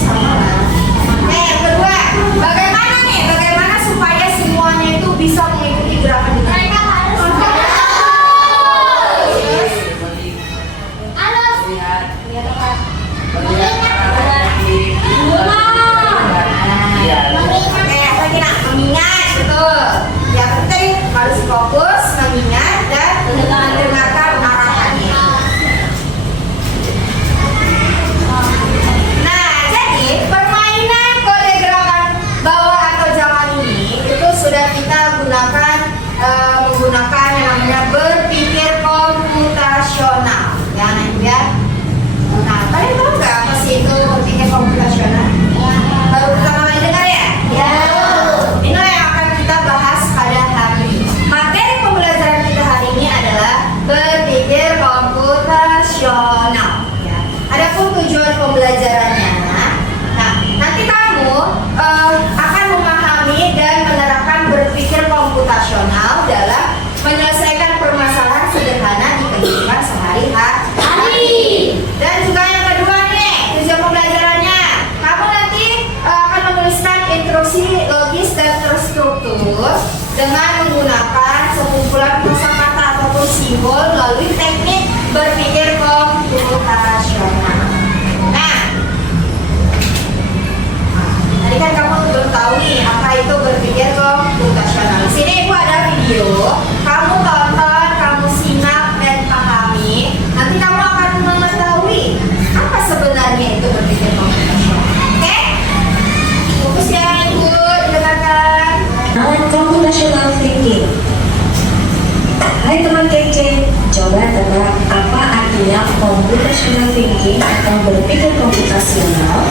Sama lah. Yang kedua, bagaimana supaya semuanya itu bisa mengikuti gerakan ini? Mereka harus mengingat, betul. Yang penting harus fokus, mengingat dan mendengarkan arahannya. Nah, jadi permainan kode gerakan bawah atau jangan ini itu sudah kita gunakan menggunakan yang namanya berpikir komputasional. Ya. Nah, kalian tahu nggak apa sih itu berpikir komputasional? Baru pertama kali dengar ya? Ya. Inilah yang akan kita bahas pada hari ini. Materi pembelajaran kita hari ini adalah berpikir komputasional. Ya. Adapun tujuan pembelajarannya, nah nanti kamu akan memahami dan menerapkan berpikir komputasional dalam menyelesaikan permasalahan sederhana di kehidupan sehari-hari. Dan juga yang kedua nih, tujuan pembelajarannya, kamu nanti akan menuliskan instruksi logis dan terstruktur dengan menggunakan sekumpulan kosakata ataupun simbol melalui teknik berpikir komputasional. Nah, tadi kan kamu belum tahu nih apa itu berpikir komputasional. Di sini ibu ada video, kamu tonton, kamu simak dan pahami. Nanti kamu akan mengetahui apa sebenarnya itu berpikir komputasional. Oke? Fokus ya ibu, dengarkan. Computational thinking. Hai teman kece, coba tebak apa artinya computational thinking atau berpikir komputasional?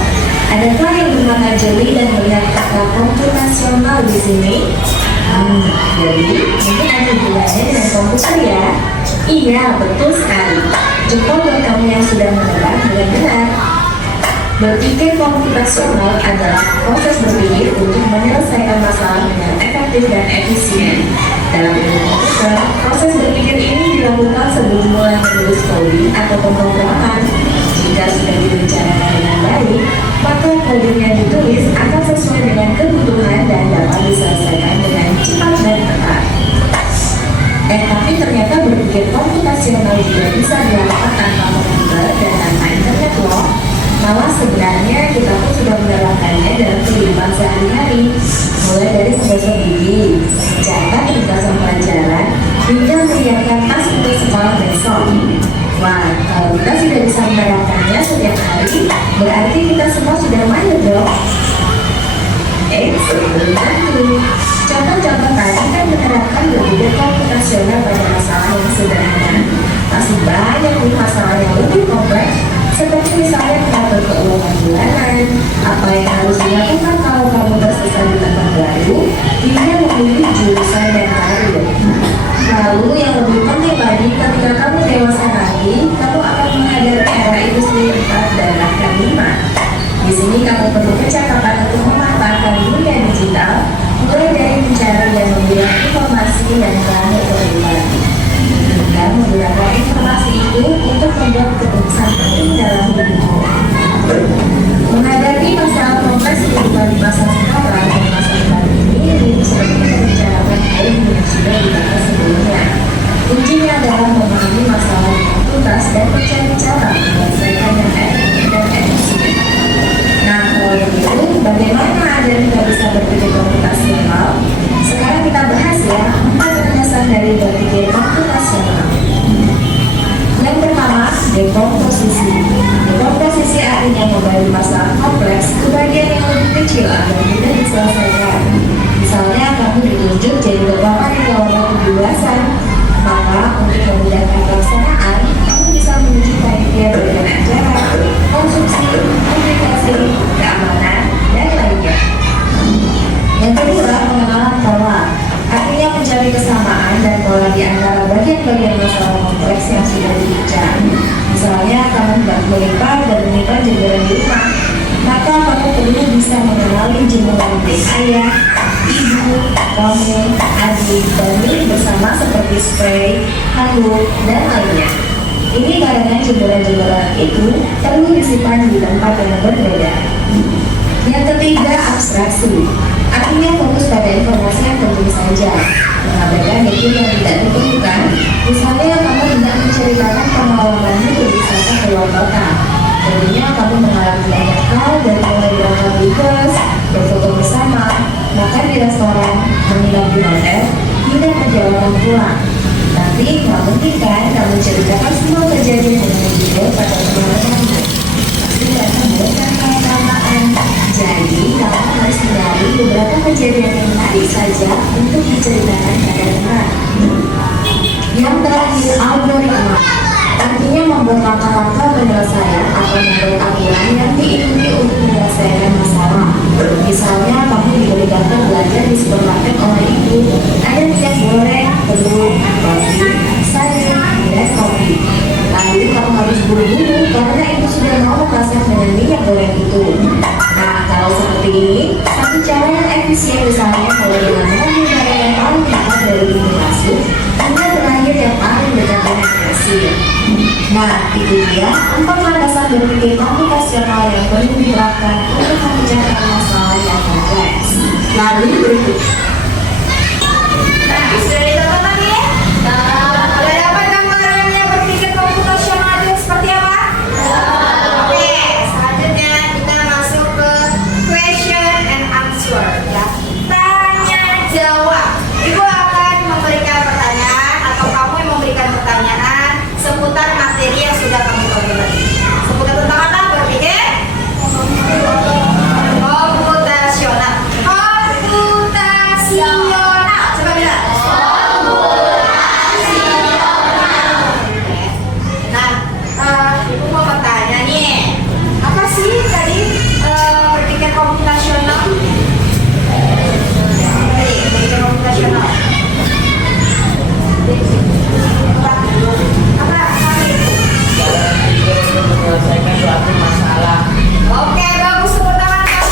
Adakah yang bermata jeli dan melihat kata komputasional di sini? Jadi mungkin ada hubungannya dengan komputer ya? Iya, betul sekali. Jempol buat kamu yang sudah menebak dengan benar. Berpikir komputasional adalah proses berpikir untuk menyelesaikan masalah dengan efektif dan efisien. Dalam ilmu komputer, proses berpikir ini dilakukan sebelum mulai menulis kode atau pemrograman. Jika sudah direncanakan dengan baik, maka kode yang ditulis akan sesuai dengan kebutuhan dan dapat diselesaikan dengan cepat dan tepat. Tapi ternyata berpikir komputasional juga bisa dilakukan tanpa komputer dan tanpa internet loh. Malah sebenarnya kita pun sudah menerapkannya dalam kehidupan sehari-hari, mulai dari menggosok gigi, mencatat ringkasan pelajaran, hingga menyiapkan tas untuk sekolah besok. Wah, kalau kita sudah bisa menerapkannya setiap hari, berarti kita semua sudah mahir dong. Sebelum tentu, contoh-contoh tadi kan menerapkan berpikir komputasional pada masalah yang sederhana. Masih banyak nih masalah yang lebih kompleks, seperti misalnya mengatur keuangan bulanan, apa yang harus dilakukan kalau kamu tersesat di tempat baru, hingga memilih jurusan dan karir. Lalu yang lebih penting lagi, ketika kamu dewasa nanti, kamu akan menghadapi era industri 4 dan bahkan 5. Di sini kamu perlu kecakapan untuk memanfaatkan dunia digital, mulai dari mencari dan membuat informasi dan planet kehidupan. Dan menggunakan informasi itu untuk membuat keputusan penting dalam hidupmu. Menghadapi masalah kompleks kehidupan di masa sekarang dan masa depan ini seperti merencanakan ilmu yang sudah dibahas sebelumnya. Kuncinya adalah memahami masalah dengan tuntas dan mencari cara menyelesaikan yang efektif dan efisien. Nah, kalau begitu, bagaimana agar kita bisa berpikir komputasional? Sekarang kita bahas ya 4 dasar dari berpikir komputasional. Yang pertama, dekomposisi. Dekomposisi artinya membagi masalah kompleks ke bagian yang lebih kecil agar mudah diselesaikan. Misalnya, kamu ditunjuk jadi bapak di kelompok kebebasan, maka untuk memudahkan pelaksanaan, kamu bisa menuju panitia bagian acara, konsumsi, komunikasi, keamanan, dan lainnya. Yang kedua, pengenalan pola. Artinya mencari kesamaan dan pola di antara bagian-bagian masalah kompleks yang sudah dibincang. Misalnya, kamu melimpah dan menyimpan jembaran di rumah, maka kamu perlu bisa mengenali jembaran milik ayah, ibu, kamu, adik, dan milik bersama seperti spray, handuk, dan lainnya. Ini karena jempolan-jempolan itu perlu disimpan di tempat yang berbeda. Yang ketiga, abstraksi. Artinya fokus pada informasi yang penting saja, mengabaikan detail yang tidak diperlukan. Misalnya, kamu tidak menceritakan pengalamanmu berwisata ke luar kota. Tentunya kamu mengalami banyak hal dari mulai berangkat bus, berfoto bersama, makan di restoran, menginap di hotel, hingga perjalanan pulang. Tapi nggak mungkin kan kamu ceritakan semua kejadian dengan video pada pengalamanmu. Pasti akan bosan kelamaan. Jadi kamu harus mencari beberapa kejadian yang menarik saja untuk diceritakan pada teman. Yang terakhir, algoritma. Artinya membuat langkah-langkah penyelesaian atau membuat aturan yang diikuti untuk menyelesaikan masalah. Misalnya, kamu diberi daftar belajar di supermarket oleh ibu. Ada minyak goreng, telur, roti, sayur, dan kopi. Lalu kamu harus buru-buru karena ibu sudah mau memasak dengan minyak goreng itu. Nah, kalau seperti ini, satu cara yang efisien misalnya kalau dengan mobil barang yang paling dekat dari pintu masuk, hingga terakhir yang paling dekat dengan kasir. Nah, itu dia 4 landasan berpikir komputasional yang perlu diterapkan untuk memecahkan masalah yang kompleks. Lalu berikut. Nah, sudah ditonton lagi ya? Sudah dapat gambarannya berpikir komputasional itu seperti apa? Oke, selanjutnya kita masuk ke question and answer ya. Tanya jawab. Ibu akan memberikan pertanyaan atau kamu yang memberikan pertanyaan seputar materi yang sudah kamu pelajari. Seputar tentang apa? Berpikir komputasional. Komputasional. Coba bilang. Nah, ibu mau bertanya nih, apa sih tadi berpikir komputasional? Berpikir komputasional. Apa itu? Untuk menyelesaikan suatu masalah. Oke, bagus, tepuk tangan kakak.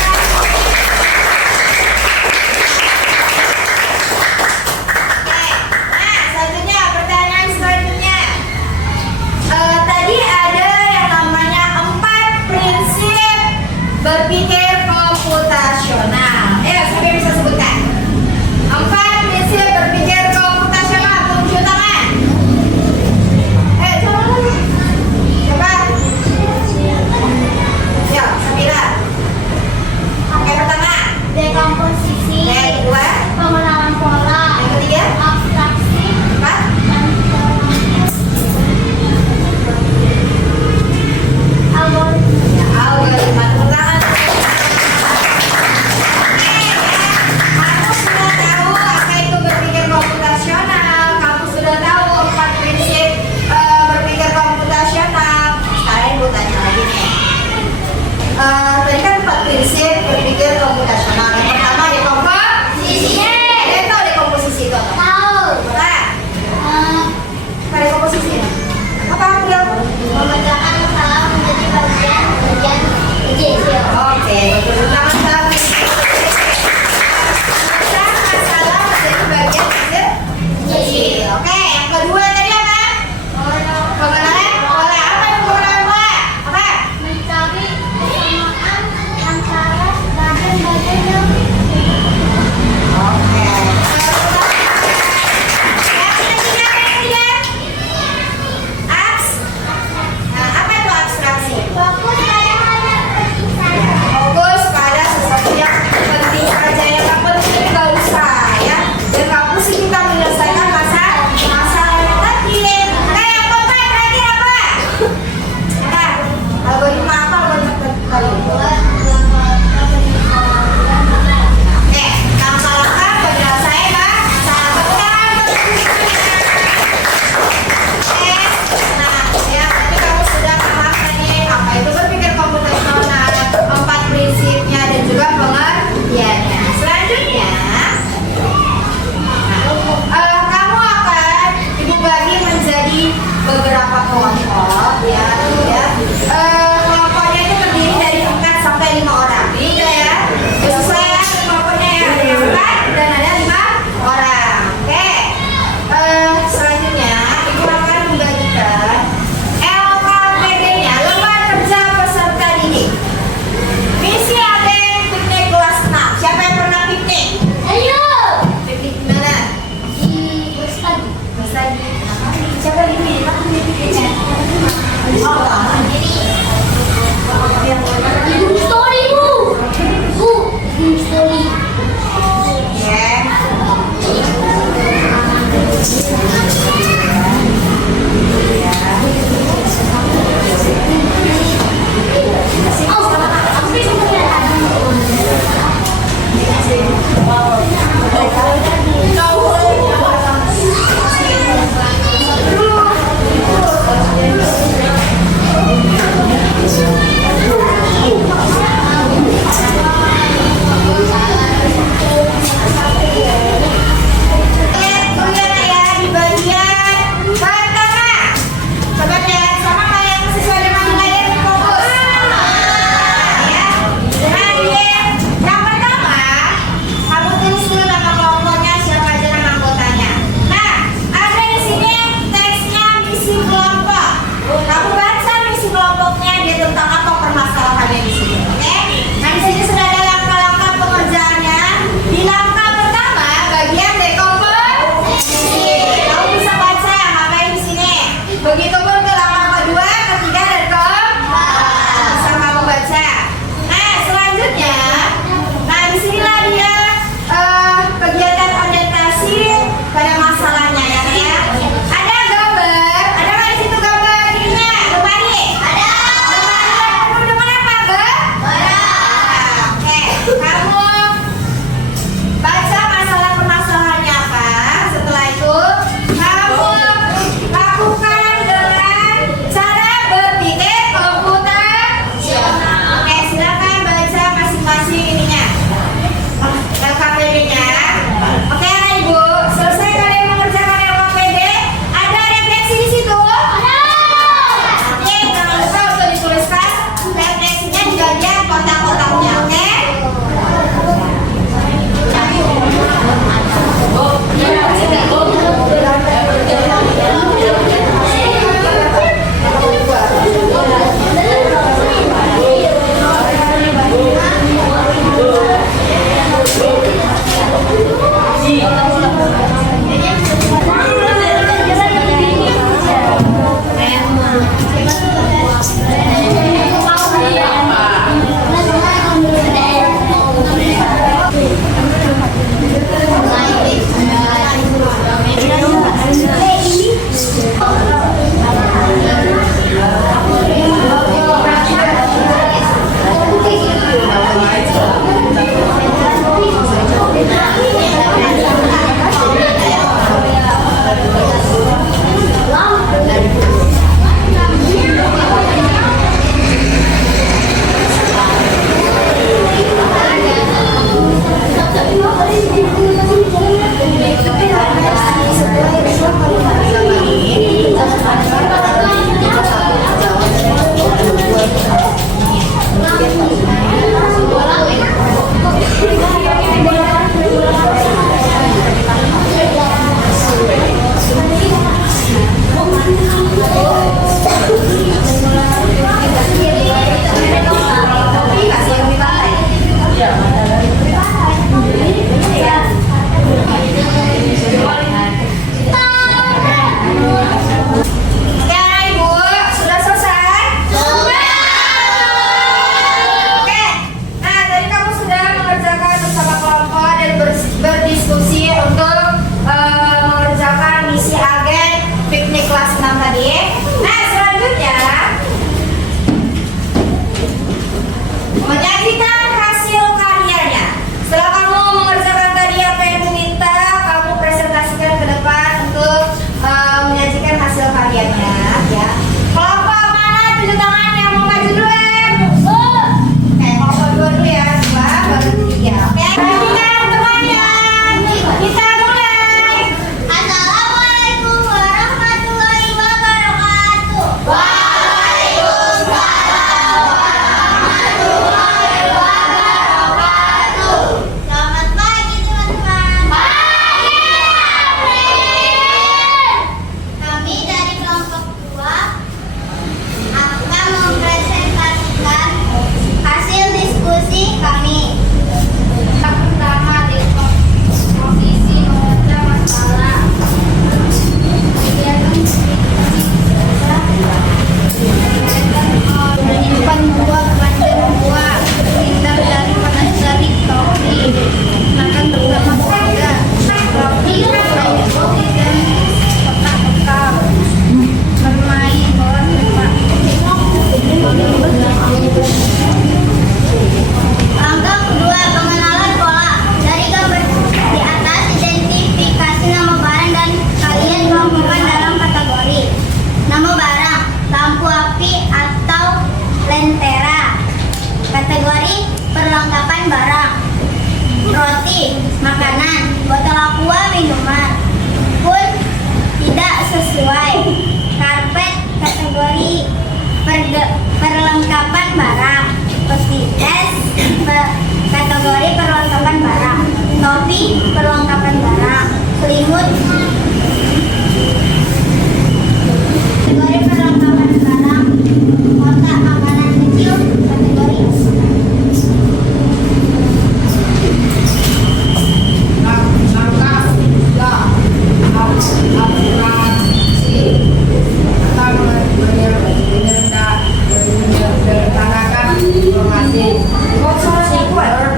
Oke, nah selanjutnya pertanyaan selanjutnya. Tadi ada yang namanya 4 prinsip berpikir komputasional. Siapa yang bisa sebutkan? 4 prinsip berpikir komputasional. Tunjuk tangan. Coba. Ya, Samira. Oke, pertama. Dekomposisi, Yang kedua. pengenalan pola, Yang ketiga. abstraksi, Apa? dan algoritma. Algoritma. Tepuk tangan. Kamu sudah tahu apa itu berpikir komputasional. Kamu sudah tahu 4 prinsip berpikir komputasional. Sekarang ibu tanya lagi nih. Tadi kan 4 prinsip berpikir komputasional. Yang pertama dekomposisi. Dia tahu dekomposisi itu apa? Tahu. Nah, apa dekomposisi? Apa artinya? Memecahkan masalah menjadi bagian-bagian kecil. Oke, betul. Tangan salah. Pecah masalah menjadi bagian kecil. Oke, yang kedua tadi apa? Pengenalan pola. Apa itu pengenalan pola? Apa? Mencari kesamaan antara Kategori perlengkapan barang. Roti, makanan, botol aqua, minuman pun tidak sesuai. Karpet kategori perlengkapan barang. Post-it kategori perlengkapan barang. Topi perlengkapan barang. Selimut kategori perlengkapan barang. Kotak makanan kecil kategori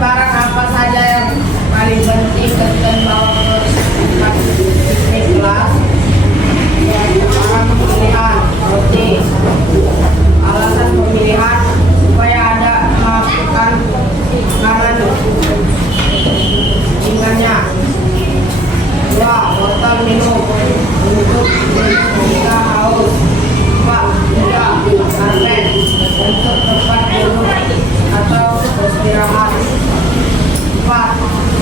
barang apa saja yang paling penting dan bawa ke kelas. Barang pemilihan roti. Alasan pemilihan supaya ada melakukan makanan ringannya. 2. Botol minum untuk jika haus. 4. 3. Karpet untuk tempat duduk atau beristirahat. 4.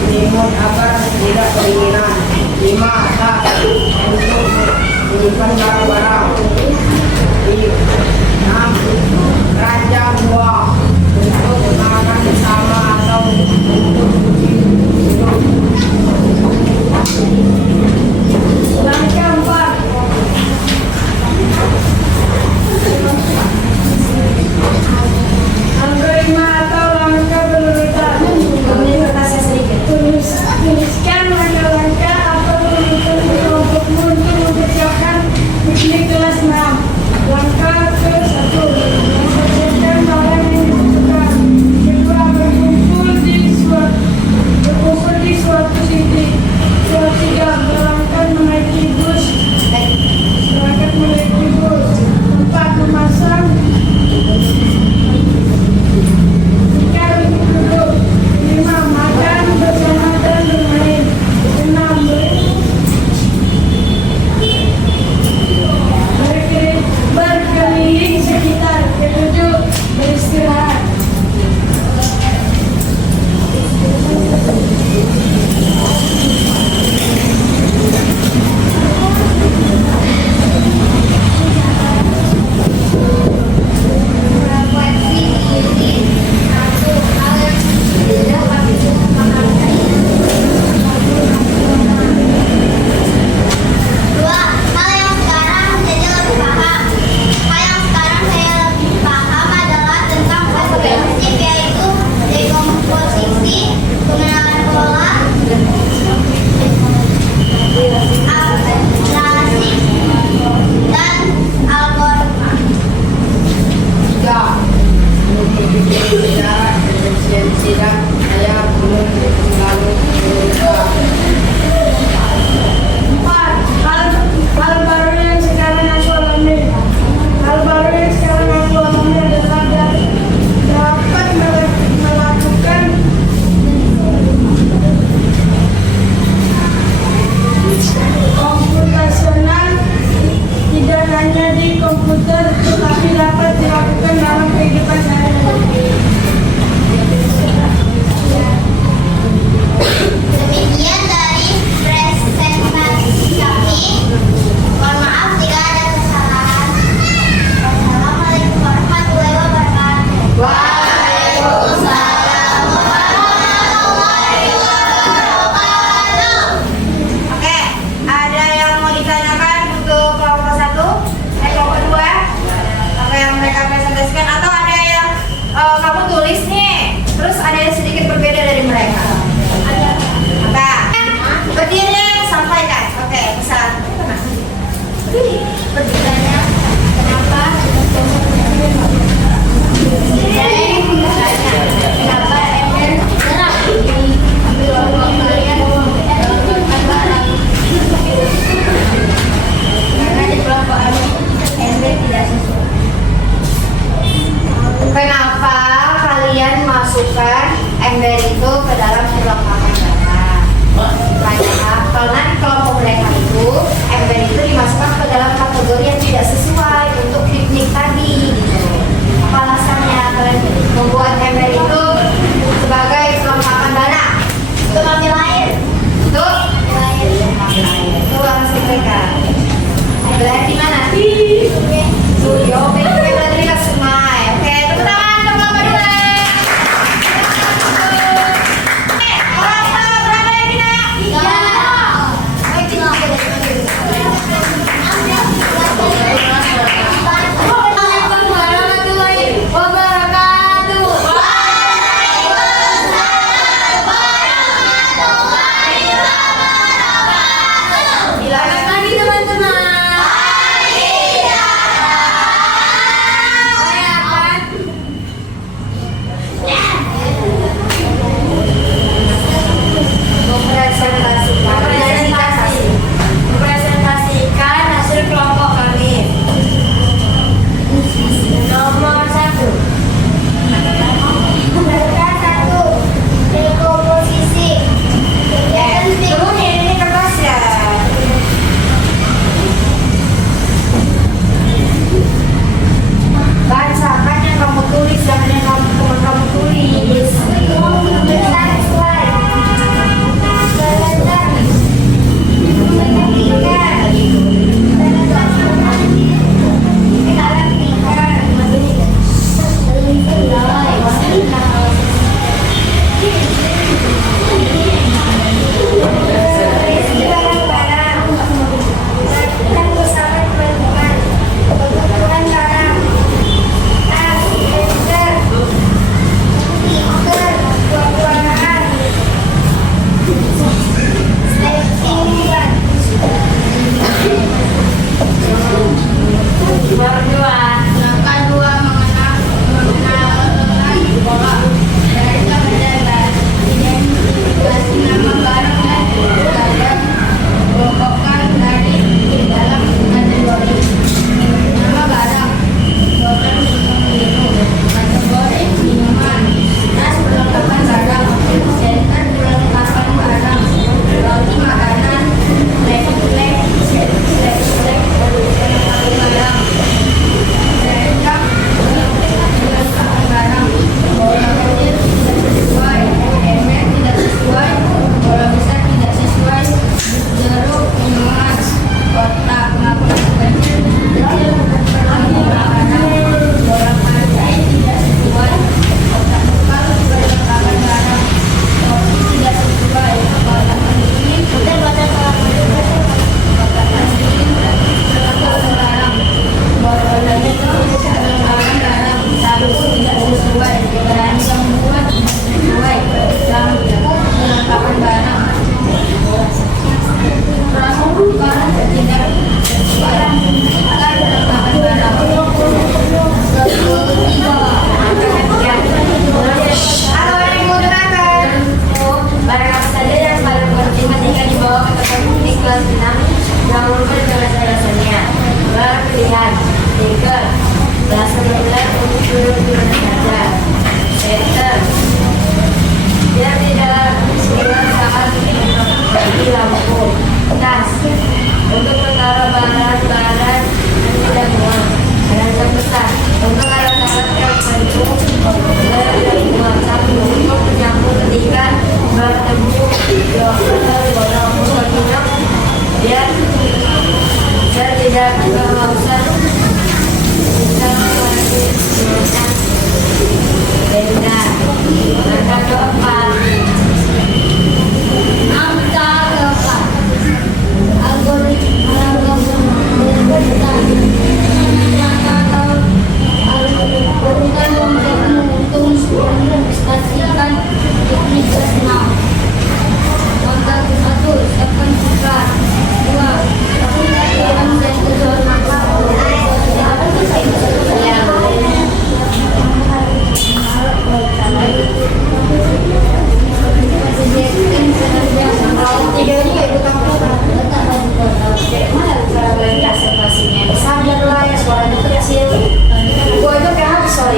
Selimut agar tidak kedinginan. 5. Tas untuk menyimpan barang-barang. 6. Keranjang buah untuk makan bersama atau untuk minum. Langkah 4. Langkah 5 atau langkah berurutan. Tuliskan langkah-langkah atau berurutan kelompokmu untuk mempersiapkan piknik kelas 6. Langkah ke-1. Mempersiapkan barang yang dibutuhkan. Kedua, berkumpul di suatu titik. 3. Berangkat menaiki bus. 4. Memasang tikar untuk duduk. 5. Makan bersama dan bermain. 6. Berkeliling sekitar. 7. Beristirahat. ember itu ke dalam perlengkapan barang. Karena di kelompok mereka itu ember itu dimasukkan ke dalam kategori yang tidak sesuai untuk piknik tadi. Gitu. Apa alasannya kalian membuat ember itu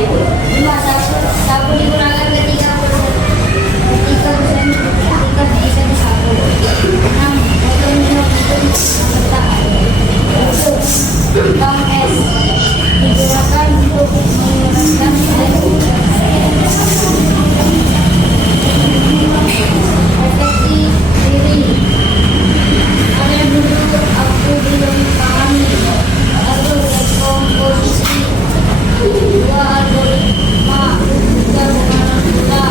Satu digunakan ketika diikat di sapu. 6. Botol minum itu letak. Bang es digunakan untuk mengurangkan persepsi diri. Ada dulu aku belum pahami. 1. Komposisi. 2. Algoritma. 3. pengenalan gula.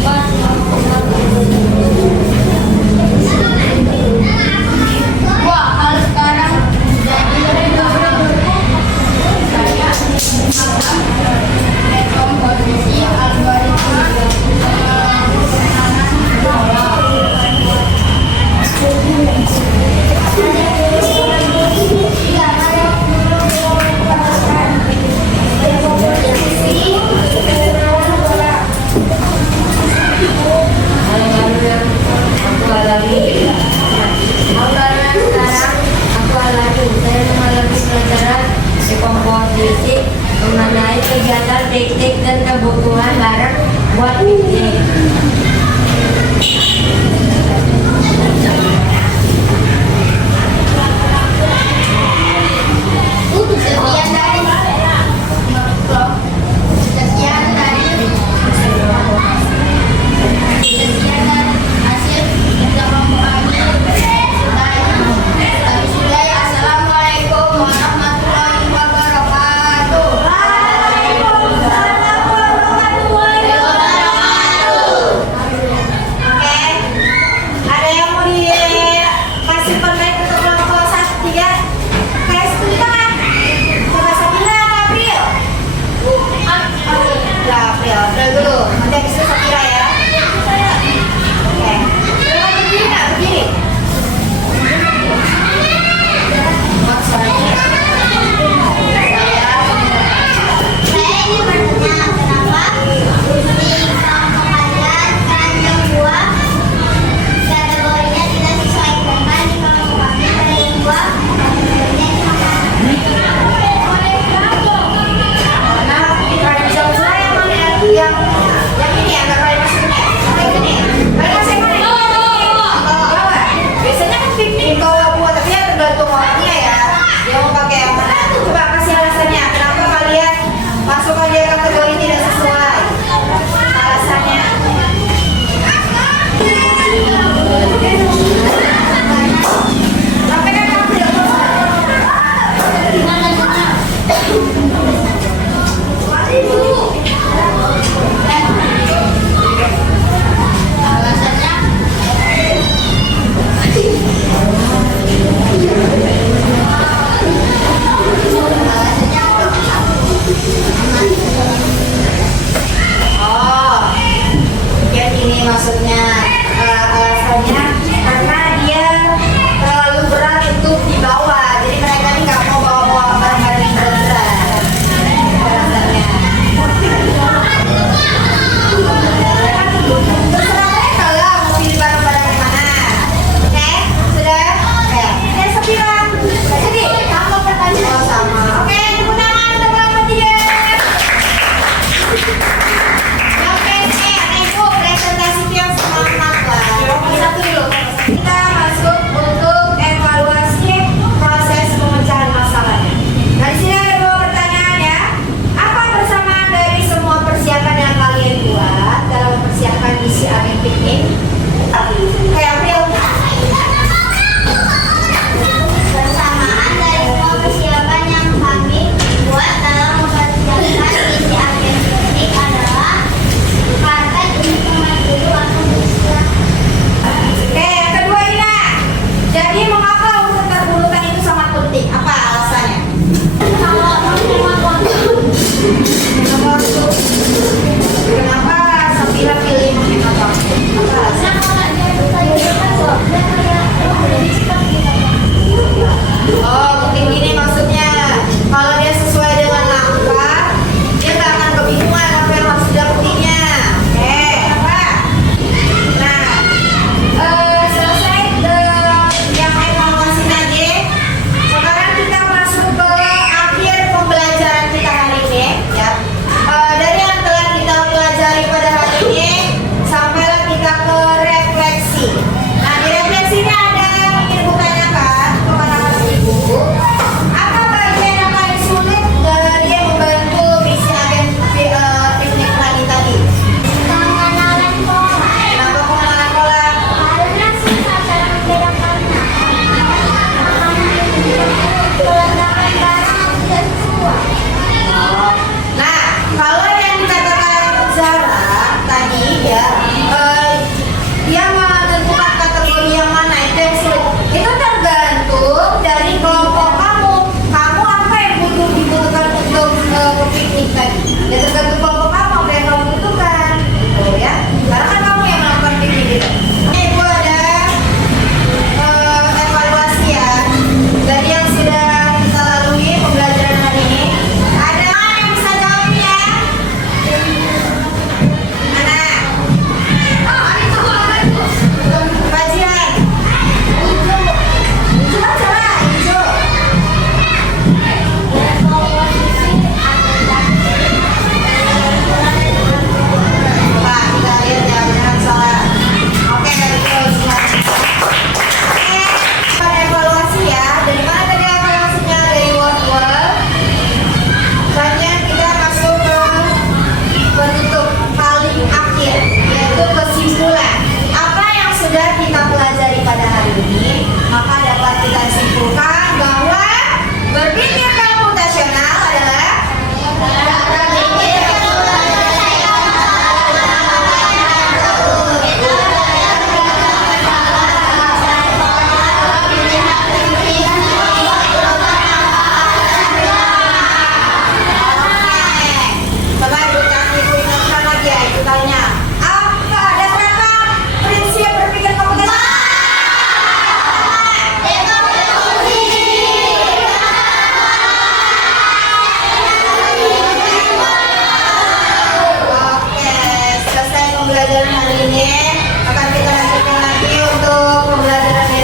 4. Wah, kalau sekarang jadi komposisi algoritma komposisi mengenai kegiatan teknik dan kebutuhan barang buat piknik. Sekian dari hasil kelompok kami. Assalamualaikum warahmatullahi wabarakatuh. Oke, ada yang mau dikasih permen untuk kelompok 1 3? Kayak setuju kan? Coba pembelajaran hari ini. Akan kita lanjutkan lagi untuk pembelajaran